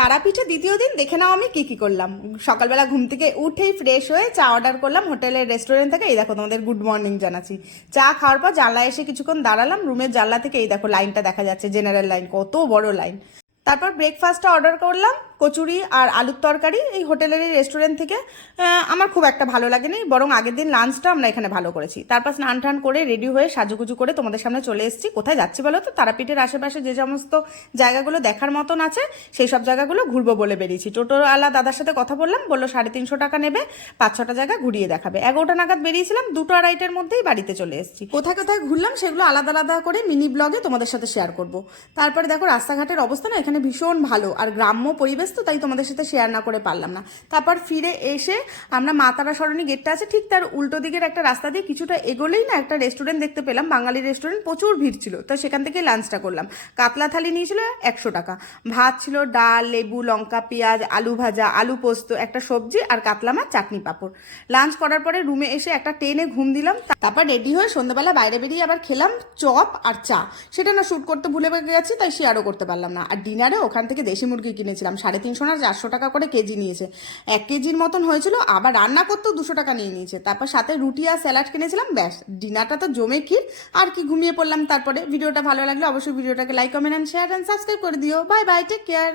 তারাপীঠে দ্বিতীয় দিন দেখে নাও আমি কি কি করলাম। সকালবেলা ঘুম থেকে উঠেই ফ্রেশ হয়ে চা অর্ডার করলাম হোটেলের রেস্টুরেন্ট থেকে। এই দেখো তোমাদের গুড মর্নিং জানাচ্ছি। চা খাওয়ার পর জানলায় এসে কিছুক্ষণ দাঁড়ালাম, রুমের জানলা থেকে এই দেখো লাইনটা দেখা যাচ্ছে, জেনারেল লাইন, কত বড় লাইন। তারপর ব্রেকফাস্টটা অর্ডার করলাম, কচুরি আর আলুর তরকারি এই হোটেলের এই রেস্টুরেন্ট থেকে। আমার খুব একটা ভালো লাগেনি, বরং আগের দিন লাঞ্চটা আমরা এখানে ভালো করেছি। তারপর স্নান টান করে রেডি হয়ে সাজুগুজু করে তোমাদের সামনে চলে এসেছি। কোথায় যাচ্ছি বলো তো? তারাপীঠের আশেপাশে যে সমস্ত জায়গাগুলো দেখার মতন আছে সেই সব জায়গাগুলো ঘুরবো বলে বেরিয়েছি। টোটোওয়ালা দাদার সাথে কথা বললাম, বললো 350 টাকা নেবে, 5-6টা জায়গা ঘুরিয়ে দেখাবে। 11টা নাগাদ বেরিয়েছিলাম, 2টা-2:30টার মধ্যেই বাড়িতে চলে এসেছি। কোথায় কোথায় ঘুরলাম সেগুলো আলাদা আলাদা করে মিনি ব্লগে তোমাদের সাথে শেয়ার করব। তারপরে দেখো রাস্তাঘাটের অবস্থা না এখানে ভীষণ ভালো, আর গ্রাম্য পরিবেশ তো, তাই তোমাদের সাথে শেয়ার না করে পারলাম না। তারপর ফিরে এসে আমরা মা তারা সরণি গেটটা আছে ঠিক তার উল্টো দিকের একটা রাস্তা দিয়ে কিছুটা এগোলেই না একটা রেস্টুরেন্ট দেখতে পেলাম, বাঙালি রেস্টুরেন্ট, প্রচুর ভিড় ছিল। তো সেখান থেকে লাঞ্চটা করলাম। কাতলা থালি নিয়েছিল 100 টাকা, ভাত ছিল, ডাল, লেবু, লঙ্কা, পেঁয়াজ, আলু ভাজা, আলু পোস্ত, একটা সবজি আর কাতলা মাছ, চাটনি, পাঁপড়। লাঞ্চ করার পরে রুমে এসে একটা টেনে ঘুম দিলাম। তারপর রেডি হয়ে সন্ধ্যাবেলা বাইরে বেরিয়ে আবার খেলাম চপ আর চা। সেটা না শ্যুট করতে ভুলে গেছি, তাই শেয়ারও করতে পারলাম না। আর ডিনারে ওখান থেকে দেশি মুরগি কিনেছিলাম, 350 না 400 টাকা করে কেজি নিয়েছে। 1 কেজির মতন হয়েছিল, আবার রান্না করতেও 200 টাকা নিয়ে নিয়েছে। তারপর সাথে রুটি আর স্যালাড কিনেছিলাম, ব্যাস ডিনারটা তো জমে ক্ষীর। আর কি, ঘুমিয়ে পড়লাম। তারপরে ভিডিওটা ভালো লাগলে অবশ্যই ভিডিওটাকে like, comment, share and subscribe করে দিও। Bye bye, take care.